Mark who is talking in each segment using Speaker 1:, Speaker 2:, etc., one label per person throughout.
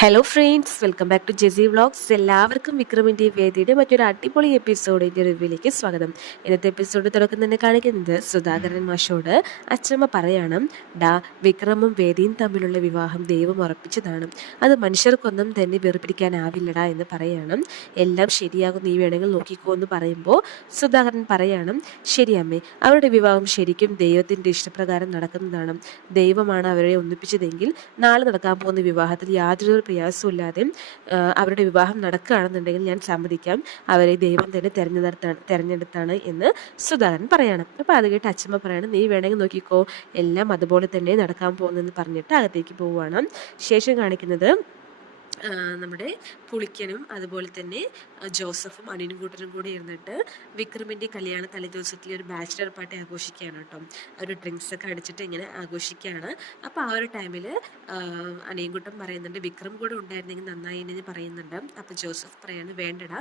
Speaker 1: Hello friends welcome back to Jessy vlogs എല്ലാവർക്കും വിക്രമിന്റെ വേദിയുടെ മറ്റൊരു അടിപൊളി എപ്പിസോഡിന്റെ റിവ്യൂലേക്ക് സ്വാഗതം. ഇന്നത്തെ എപ്പിസോഡ് തുടക്കം തന്നെ കാണിക്കുന്നത് സുധാകരൻ മാഷോട് അച്ഛമ്മ പറയാണ് ഡാ വിക്രമും വേദിയും തമ്മിലുള്ള വിവാഹം ദൈവം ഉറപ്പിച്ചതാണ്. അത് മനുഷ്യർക്കൊന്നും തന്നെ വേർപിടിക്കാനാവില്ലടാ എന്ന് പറയാണ്. എല്ലാം ശരിയാകും നീ വേണമെങ്കിൽ നോക്കിക്കോ എന്ന് പറയുമ്പോൾ സുധാകരൻ പറയാണ് ശരി അമ്മേ അവരുടെ വിവാഹം ശരിക്കും ദൈവത്തിന്റെ ഇഷ്ടപ്രകാരം നടക്കുന്നതാണ്. ദൈവമാണ് അവരെ ഒന്നിപ്പിച്ചതെങ്കിൽ നാളെ നടക്കാൻ പോകുന്ന വിവാഹത്തിൽ യാതൊരു പ്രയാസമില്ലാതെ അവരുടെ വിവാഹം നടക്കുകയാണെന്നുണ്ടെങ്കിൽ ഞാൻ സമ്മതിക്കാം. അവരെ ദൈവം തന്നെ തിരഞ്ഞെടുത്താണ് തിരഞ്ഞെടുത്താണ് എന്ന് സുധാകരൻ പറയാണ്. അപ്പോൾ അത് കേട്ട് അച്ഛമ്മ പറയാണ് നീ വേണമെങ്കിൽ നോക്കിക്കോ എല്ലാം അതുപോലെ തന്നെ നടക്കാൻ പോകുന്നതെന്ന് പറഞ്ഞിട്ട് അകത്തേക്ക് പോവുകയാണ്. ശേഷം കാണിക്കുന്നത് നമ്മുടെ പുളിക്കനും അതുപോലെ തന്നെ ജോസഫും അനിനും കൂട്ടനും കൂടി ഇരുന്നിട്ട് വിക്രമിന്റെ കല്യാണ തലേദിവസത്തിൽ ഒരു ബാച്ചിലർ പാർട്ടി ആഘോഷിക്കുകയാണ് കേട്ടോ. ഒരു ഡ്രിങ്ക്സ് ഒക്കെ അടിച്ചിട്ട് ഇങ്ങനെ ആഘോഷിക്കുകയാണ്. അപ്പോൾ ആ ഒരു ടൈമിൽ അനിയൻകുട്ടൻ പറയുന്നുണ്ട് വിക്രം കൂടെ ഉണ്ടായിരുന്നെങ്കിൽ നന്നായി എന്ന് പറയുന്നുണ്ട്. അപ്പോൾ ജോസഫ് പറയാണ് വേണ്ടടാ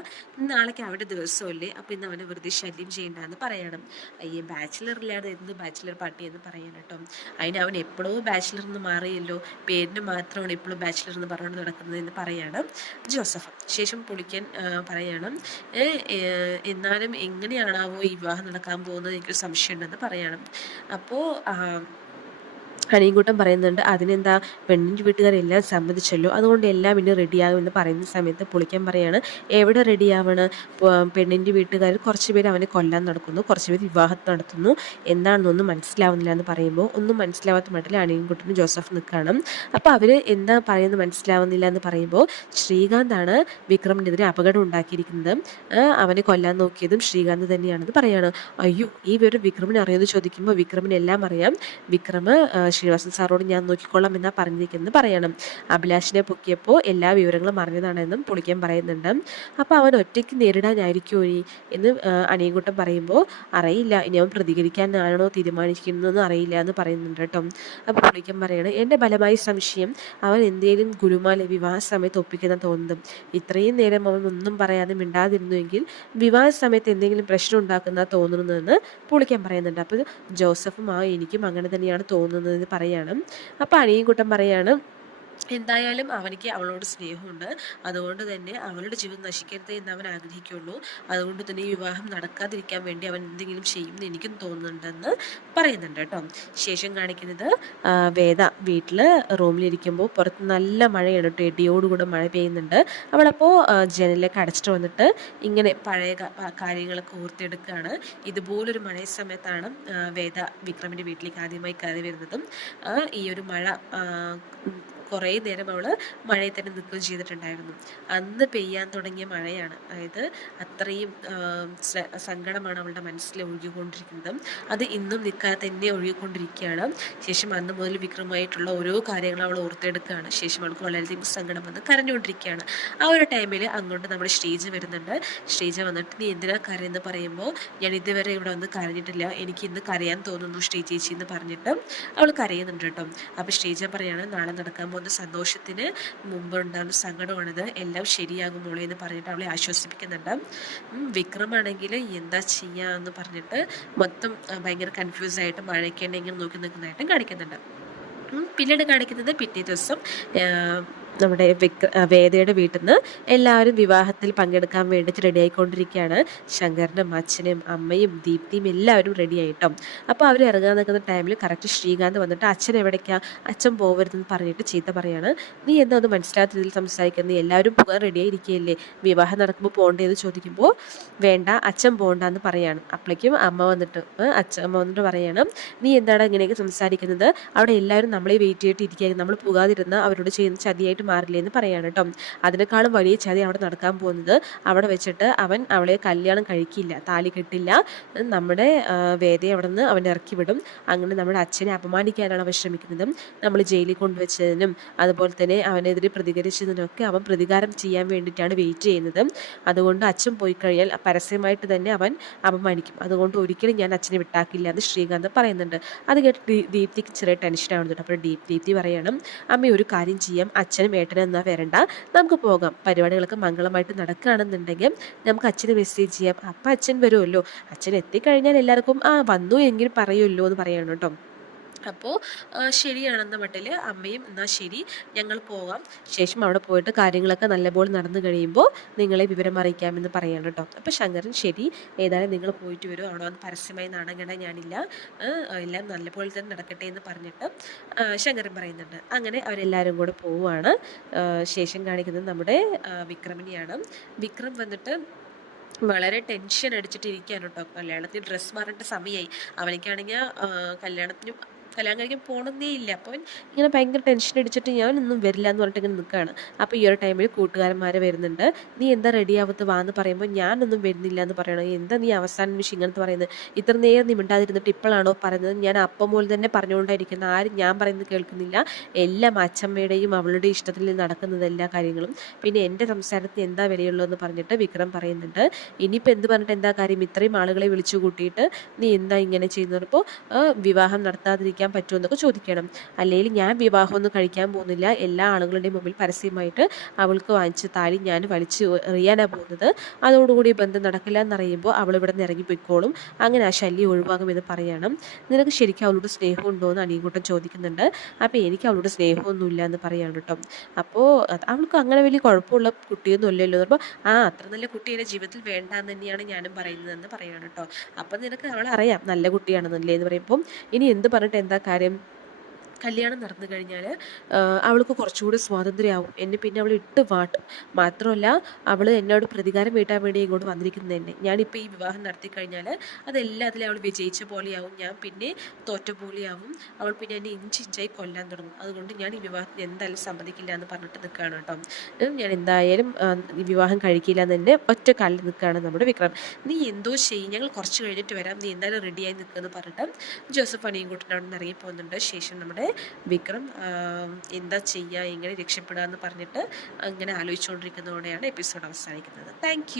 Speaker 1: നാളേക്ക് അവിടെ ദിവസമല്ലേ അപ്പോൾ ഇന്ന് അവനെ വെറുതെ ശല്യം ചെയ്യണ്ടെന്ന് പറയണം. അയ്യേ ബാച്ചിലർ ഇല്ലാതെ എന്ത് ബാച്ചിലർ പാർട്ടി എന്ന് പറയാൻ കേട്ടോ. അതിന് അവൻ എപ്പോഴോ ബാച്ചിലർ എന്ന് മാറിയല്ലോ. പേരിന് മാത്രമാണ് ഇപ്പോഴും ബാച്ചിലർ എന്ന് പറഞ്ഞുകൊണ്ട് നടക്കുന്നത്. എന്ന് പറയാണ്. ജോസഫ് ശേഷം പുളിക്കൻ പറയണം "ഏ, ഏ, എന്നാലും എങ്ങനെയാണാവോ ഈ വിവാഹം നടക്കാൻ പോകുന്നത്? എനിക്ക് സംശയമുണ്ടെന്ന് പറയണം. അപ്പോൾ അണിയൻകൂട്ടം പറയുന്നുണ്ട് അതിനെന്താ പെണ്ണിന്റെ വീട്ടുകാരെല്ലാം സമ്മതിച്ചല്ലോ. അതുകൊണ്ട് എല്ലാം ഇനി റെഡിയാകുമെന്ന് പറയുന്ന സമയത്ത് പുളിക്കാൻ പറയാണ് എവിടെ റെഡിയാവണ്? പെണ്ണിന്റെ വീട്ടുകാർ കുറച്ച് പേര് അവനെ കൊല്ലാൻ നടക്കുന്നു കുറച്ച് പേര് വിവാഹം നടത്തുന്നു. എന്താണെന്നൊന്നും മനസ്സിലാവുന്നില്ല എന്ന് പറയുമ്പോൾ ഒന്നും മനസ്സിലാവാത്ത മട്ടിൽ അണിയൻകുട്ടനും ജോസഫ് നിൽക്കണം. അപ്പോൾ അവർ എന്താ പറയുന്നത് മനസ്സിലാവുന്നില്ല എന്ന് പറയുമ്പോൾ ശ്രീകാന്താണ് വിക്രമിനെതിരെ അപകടം ഉണ്ടാക്കിയിരിക്കുന്നത്. അവനെ കൊല്ലാൻ നോക്കിയതും ശ്രീകാന്ത് തന്നെയാണെന്ന് പറയാണ്. അയ്യോ ഈ വിവരം വിക്രമിനെ അറിയുമെന്ന് ചോദിക്കുമ്പോൾ വിക്രമിന് എല്ലാം അറിയാം. വിക്രമ് ശ്രീനിവാസൻ സാറോട് ഞാൻ നോക്കിക്കൊള്ളാം എന്നാ പറഞ്ഞിരിക്കുന്നത് പറയണം. അഭിലാഷിനെ പൊക്കിയപ്പോൾ എല്ലാ വിവരങ്ങളും അറിഞ്ഞതാണെന്നും പുളിക്കൻ പറയുന്നുണ്ട്. അപ്പോൾ അവൻ ഒറ്റയ്ക്ക് നേരിടാനായിരിക്കുമോ ഇനി എന്ന് അണിയൻകുട്ടം പറയുമ്പോൾ അറിയില്ല ഇനി അവൻ പ്രതികരിക്കാനാണോ തീരുമാനിക്കുന്നതെന്ന് അറിയില്ല എന്ന് പറയുന്നുണ്ട് കേട്ടോ. അപ്പോൾ പുളിക്കൻ പറയണം എന്റെ ബലമായ സംശയം അവൻ എന്തേലും ഗുരുമാലെ വിവാഹ സമയത്ത് ഒപ്പിക്കുന്ന തോന്നുന്നത്. ഇത്രയും നേരം അവൻ ഒന്നും പറയാതെ മിണ്ടാതിരുന്നുവെങ്കിൽ വിവാഹ സമയത്ത് എന്തെങ്കിലും പ്രശ്നം ഉണ്ടാക്കുന്ന തോന്നുന്നതെന്ന് പുളിക്കൻ പറയുന്നുണ്ട്. അപ്പോൾ ജോസഫും ആ എനിക്കും അങ്ങനെ തന്നെയാണ് തോന്നുന്നത്. പറയാണ്. അപ്പോൾ കൂട്ടം പറയാണ് എന്തായാലും അവനിക്ക് അവളോട് സ്നേഹമുണ്ട്. അതുകൊണ്ട് തന്നെ അവളുടെ ജീവിതം നശിക്കരുത് എന്ന് അവൻ ആഗ്രഹിക്കുള്ളൂ. അതുകൊണ്ട് തന്നെ ഈ വിവാഹം നടക്കാതിരിക്കാൻ വേണ്ടി അവൻ എന്തെങ്കിലും ചെയ്യുമെന്ന് എനിക്കും തോന്നുന്നുണ്ടെന്ന് പറയുന്നുണ്ട് കേട്ടോ. ശേഷം കാണിക്കുന്നത് വേദ വീട്ടിൽ റൂമിലിരിക്കുമ്പോൾ പുറത്ത് നല്ല മഴയാണ് കേട്ടോ. ഇടിയോടുകൂടെ മഴ പെയ്യുന്നുണ്ട്. അവളപ്പോൾ ജനലൊക്കെ അടച്ചിട്ട് വന്നിട്ട് ഇങ്ങനെ പഴയ കാര്യങ്ങളൊക്കെ ഓർത്തെടുക്കുകയാണ്. ഇതുപോലൊരു മഴയ സമയത്താണ് വേദ വിക്രമിന്റെ വീട്ടിലേക്ക് ആദ്യമായി കയറി വരുന്നതും ഈ ഒരു മഴ കുറേ നേരം അവൾ മഴയിൽ തന്നെ നിൽക്കുകയും ചെയ്തിട്ടുണ്ടായിരുന്നു. അന്ന് പെയ്യാൻ തുടങ്ങിയ മഴയാണ്. അതായത് അത്രയും സങ്കടമാണ് അവളുടെ മനസ്സിൽ ഒഴുകിക്കൊണ്ടിരിക്കുന്നത്. അത് ഇന്നും നിൽക്കാതെ തന്നെ ഒഴുകിക്കൊണ്ടിരിക്കുകയാണ്. ശേഷം അന്ന് മുതൽ വിക്രമമായിട്ടുള്ള ഓരോ കാര്യങ്ങളും അവൾ ഓർത്തെടുക്കുകയാണ്. ശേഷം അവൾക്ക് വളരെയധികം സങ്കടം വന്ന് കരഞ്ഞുകൊണ്ടിരിക്കുകയാണ്. ആ ഒരു ടൈമിൽ അങ്ങോട്ട് നമ്മുടെ സ്റ്റേജ് വരുന്നുണ്ട്. സ്റ്റേജ് വന്നിട്ട് നീ എന്തിനാ കരയെന്ന് പറയുമ്പോൾ ഞാൻ ഇതുവരെ ഇവിടെ വന്ന് കരഞ്ഞിട്ടില്ല. എനിക്ക് ഇന്ന് കരയാൻ തോന്നുന്നു സ്റ്റേജ് ചേച്ചി എന്ന് പറഞ്ഞിട്ട് അവൾ കരയുന്നുണ്ട് കേട്ടോ. അപ്പോൾ സ്റ്റേജ് പറയുകയാണ് നാളെ നടക്കാൻ പോകുന്ന സന്തോഷത്തിന് മുമ്പ് ഉണ്ടാകുന്ന സങ്കടമാണിത്. എല്ലാം ശരിയാകും മോളെ എന്ന് പറഞ്ഞിട്ട് അവളെ ആശ്വസിപ്പിക്കുന്നുണ്ട്. വിക്രമാണെങ്കിൽ എന്താ ചെയ്യുക എന്ന് പറഞ്ഞിട്ട് മൊത്തം ഭയങ്കര കൺഫ്യൂസ് ആയിട്ട് മഴയ്ക്ക് ഇങ്ങനെ നോക്കി നിൽക്കുന്നതായിട്ടും കാണിക്കുന്നുണ്ട്. പിന്നീട് കാണിക്കുന്നത് പിറ്റേ ദിവസം നമ്മുടെ വേദയുടെ വീട്ടിൽ നിന്ന് എല്ലാവരും വിവാഹത്തിൽ പങ്കെടുക്കാൻ വേണ്ടിയിട്ട് റെഡി ആയിക്കൊണ്ടിരിക്കുകയാണ് ശങ്കറിനും അച്ഛനും അമ്മയും ദീപ്തിയും എല്ലാവരും റെഡി ആയിട്ടോ? അപ്പോൾ അവർ ഇറങ്ങാൻ നിൽക്കുന്ന ടൈമിൽ കറക്റ്റ് ശ്രീകാന്ത് വന്നിട്ട് അച്ഛൻ എവിടേക്കാ? അച്ഛൻ പോകരുതെന്ന് പറഞ്ഞിട്ട് ചീത്ത പറയാണ്. നീ എന്താ ഒന്ന് മനസ്സിലാത്ത രീതിയിൽ സംസാരിക്കുന്നത് എല്ലാവരും പോകാൻ റെഡി ആയിരിക്കുകയല്ലേ? വിവാഹം നടക്കുമ്പോൾ പോകണ്ടേന്ന് ചോദിക്കുമ്പോൾ വേണ്ട അച്ഛൻ പോകണ്ട എന്ന് പറയാണ്. അപ്പോഴേക്കും അമ്മ വന്നിട്ട് അച്ഛൻ അമ്മ വന്നിട്ട് പറയണം നീ എന്താണ് ഇങ്ങനെയൊക്കെ സംസാരിക്കുന്നത്? അവിടെ എല്ലാവരും നമ്മളെ വെയിറ്റ് ചെയ്തിട്ട് ഇരിക്കുകയായിരുന്നു നമ്മൾ പോകാതിരുന്ന അവരോട് ചെയ്യുന്ന ചതിയായിട്ട് മാറില്ലേ എന്ന് പറയാണ് കേട്ടോ അതിനേക്കാളും വലിയ ചതി അവിടെ നടക്കാൻ പോകുന്നത്. അവിടെ വെച്ചിട്ട് അവൻ അവളെ കല്യാണം കഴിക്കില്ല താലി കെട്ടില്ല. നമ്മുടെ വേദയെ അവിടെ നിന്ന് അവൻ ഇറക്കി വിടും. അങ്ങനെ നമ്മുടെ അച്ഛനെ അപമാനിക്കാനാണ് അവൻ ശ്രമിക്കുന്നത്. നമ്മൾ ജയിലിൽ കൊണ്ടുവച്ചതിനും അതുപോലെ തന്നെ അവനെതിരെ പ്രതികരിച്ചതിനൊക്കെ അവൻ പ്രതികാരം ചെയ്യാൻ വേണ്ടിയിട്ടാണ് വെയിറ്റ് ചെയ്യുന്നത്. അതുകൊണ്ട് അച്ഛൻ പോയി കഴിഞ്ഞാൽ പരസ്യമായിട്ട് തന്നെ അവൻ അപമാനിക്കും. അതുകൊണ്ട് ഒരിക്കലും ഞാൻ അച്ഛനെ വിട്ടാക്കില്ല എന്ന് ശ്രീകാന്ത് പറയുന്നുണ്ട്. അത് കേട്ട് ദീപ്തിക്ക് ചെറിയ ടെൻഷൻ ആവുന്നുണ്ട്. അപ്പോൾ ദീപ് ദീപ്തി പറയണം അമ്മ ഒരു കാര്യം ചെയ്യാം. അച്ഛനും ഏട്ടനും എന്നാ വരണ്ട. നമുക്ക് പോകാം. പരിപാടികളൊക്കെ മംഗളമായിട്ട് നടക്കുകയാണെന്നുണ്ടെങ്കിൽ നമുക്ക് അച്ഛന് മെസ്സേജ് ചെയ്യാം. അപ്പം അച്ഛൻ വരുമല്ലോ. അച്ഛൻ എത്തിക്കഴിഞ്ഞാൽ എല്ലാവർക്കും ആ വന്നു എങ്കിൽ പറയുമല്ലോ എന്ന് പറയണം കേട്ടോ. അപ്പോൾ ശരിയാണെന്ന മട്ടിൽ അമ്മയും എന്നാൽ ശരി ഞങ്ങൾ പോകാം. ശേഷം അവിടെ പോയിട്ട് കാര്യങ്ങളൊക്കെ നല്ലപോലെ നടന്നു കഴിയുമ്പോൾ നിങ്ങളെ വിവരം അറിയിക്കാമെന്ന് പറയാണ് കേട്ടോ അപ്പോൾ ശങ്കരൻ ശരി ഏതായാലും നിങ്ങൾ പോയിട്ട് വരും. അവിടെ വന്ന് പരസ്യമായി നടങ്ങണ ഞാനില്ല. എല്ലാം നല്ലപോലെ തന്നെ നടക്കട്ടെ എന്ന് പറഞ്ഞിട്ട് ശങ്കരൻ പറയുന്നുണ്ട്. അങ്ങനെ അവരെല്ലാവരും കൂടെ പോവുകയാണ് ശേഷം കാണിക്കുന്നത് നമ്മുടെ വിക്രമിനെയാണ്. വിക്രം വന്നിട്ട് വളരെ ടെൻഷൻ അടിച്ചിട്ട് ഇരിക്കുകയാണ് കേട്ടോ കല്യാണത്തിന് ഡ്രസ്സ് മാറേണ്ട സമയമായി അവനൊക്കെയാണെങ്കിൽ കല്യാണത്തിന് കല്യാണം കഴിക്കാൻ പോകണമെന്നേ ഇല്ല. അപ്പോൾ ഇങ്ങനെ ഭയങ്കര ടെൻഷൻ അടിച്ചിട്ട് ഞാൻ ഒന്നും വരില്ല എന്ന് പറഞ്ഞിട്ട് ഇങ്ങനെ നിൽക്കുകയാണ് അപ്പോൾ ഈ ഒരു ടൈമിൽ കൂട്ടുകാരന്മാർ വരുന്നുണ്ട്. നീ എന്താ റെഡി ആവത്ത്? വാന്ന് പറയുമ്പോൾ ഞാനൊന്നും വരുന്നില്ല എന്ന് പറയണം എന്താ നീ അവസാന നിമിഷം ഇങ്ങനത്തെ പറയുന്നത് ഇത്ര നേരം നീ മിണ്ടാതിരുന്നിട്ട് ഇപ്പോഴാണോ പറയുന്നത്? ഞാൻ അപ്പം മുതൽ തന്നെ പറഞ്ഞുകൊണ്ടായിരിക്കുന്ന. ആരും ഞാൻ പറയുന്നത് കേൾക്കുന്നില്ല. എല്ലാം അച്ഛമ്മയുടെയും അവളുടെ ഇഷ്ടത്തിൽ നടക്കുന്നത് എല്ലാ കാര്യങ്ങളും. പിന്നെ എന്റെ സംസാരത്തിന് എന്താ വിലയുള്ളതെന്ന് പറഞ്ഞിട്ട് വിക്രം പറയുന്നുണ്ട്. ഇനിയിപ്പോൾ എന്ത് പറഞ്ഞിട്ട് എന്താ കാര്യം? ഇത്രയും ആളുകളെ വിളിച്ചു കൂട്ടിയിട്ട് നീ എന്താ ഇങ്ങനെ ചെയ്യുന്നപ്പോൾ വിവാഹം നടത്താതിരിക്കാൻ പറ്റുമോ എന്നൊക്കെ ചോദിക്കണം. അല്ലെങ്കിൽ ഞാൻ വിവാഹമൊന്നും കഴിക്കാൻ പോകുന്നില്ല. എല്ലാ ആളുകളുടെയും മുമ്പിൽ പരസ്യമായിട്ട് അവൾക്ക് വാങ്ങിച്ച താലി ഞാൻ വലിച്ച് എറിയാനാണ് പോകുന്നത്. അതോടുകൂടി ബന്ധം നടക്കില്ല എന്നറിയുമ്പോൾ അവൾ ഇവിടെ നിന്ന് ഇറങ്ങിപ്പോയിക്കോളും അങ്ങനെ ആ ശല്യം ഒഴിവാകുമെന്ന് പറയണം. നിനക്ക് ശരിക്കും അവളോട് സ്നേഹം ഉണ്ടോ എന്ന് അനിയൻകുട്ടൻ ചോദിക്കുന്നുണ്ട്. അപ്പോൾ എനിക്ക് അവളോട് സ്നേഹമൊന്നുമില്ല എന്ന് പറയാണ് കേട്ടോ. അപ്പോൾ അവൾക്ക് അങ്ങനെ വലിയ കുഴപ്പമുള്ള കുട്ടിയൊന്നും ഇല്ലല്ലോ എന്ന് പറയുമ്പോൾ ആ അത്ര നല്ല കുട്ടി എന്റെ ജീവിതത്തിൽ വേണ്ട എന്ന് തന്നെയാണ് ഞാനും പറയുന്നതെന്ന് പറയാണ് കേട്ടോ. അപ്പം നിനക്ക് അവളെ അറിയാം നല്ല കുട്ടിയാണെന്നല്ലേ എന്ന് പറയുമ്പോൾ ഇനി എന്ത് പറഞ്ഞിട്ട് എന്താ കാര്യം? കല്യാണം നടന്നു കഴിഞ്ഞാൽ അവൾക്ക് കുറച്ചുകൂടി സ്വാതന്ത്ര്യമാവും. എന്നെ പിന്നെ അവൾ ഇട്ട് വാട്ടും. മാത്രമല്ല അവൾ എന്നോട് പ്രതികാരം വീട്ടാൻ വേണ്ടി ഇങ്ങോട്ട് വന്നിരിക്കുന്നത് തന്നെ. ഞാനിപ്പോൾ ഈ വിവാഹം നടത്തി കഴിഞ്ഞാൽ അതെല്ലാത്തിലും അവൾ വിജയിച്ച പോലെയാവും. ഞാൻ പിന്നെ തോറ്റ പോലെയാവും. അവൾ പിന്നെ എന്നെ ഇഞ്ചിഞ്ചായി കൊല്ലാൻ തുടങ്ങും. അതുകൊണ്ട് ഞാൻ ഈ വിവാഹത്തിന് എന്തായാലും സമ്മതിക്കില്ല എന്ന് പറഞ്ഞിട്ട് നിൽക്കുകയാണ് കേട്ടോ. ഞാൻ എന്തായാലും ഈ വിവാഹം കഴിക്കില്ല എന്ന് തന്നെ ഒറ്റ കാലിൽ നിൽക്കുകയാണ് നമ്മുടെ വിക്രം. നീ എന്തോ ചെയ്യും. ഞങ്ങൾ കുറച്ച് കഴിഞ്ഞിട്ട് വരാം. നീ എന്തായാലും റെഡിയായി നിൽക്കുമെന്ന് പറഞ്ഞിട്ട് ജോസഫ് അണിയൻകുട്ടൻ അവിടെ നിന്ന് ഇറങ്ങി പോകുന്നുണ്ട് ശേഷം നമ്മുടെ വിക്രം എന്താ ചെയ്യുക എങ്ങനെ രക്ഷപ്പെടുക എന്ന് പറഞ്ഞിട്ട് അങ്ങനെ ആലോചിച്ചുകൊണ്ടിരിക്കുന്നതോടെയാണ് എപ്പിസോഡ് അവസാനിക്കുന്നത്. താങ്ക്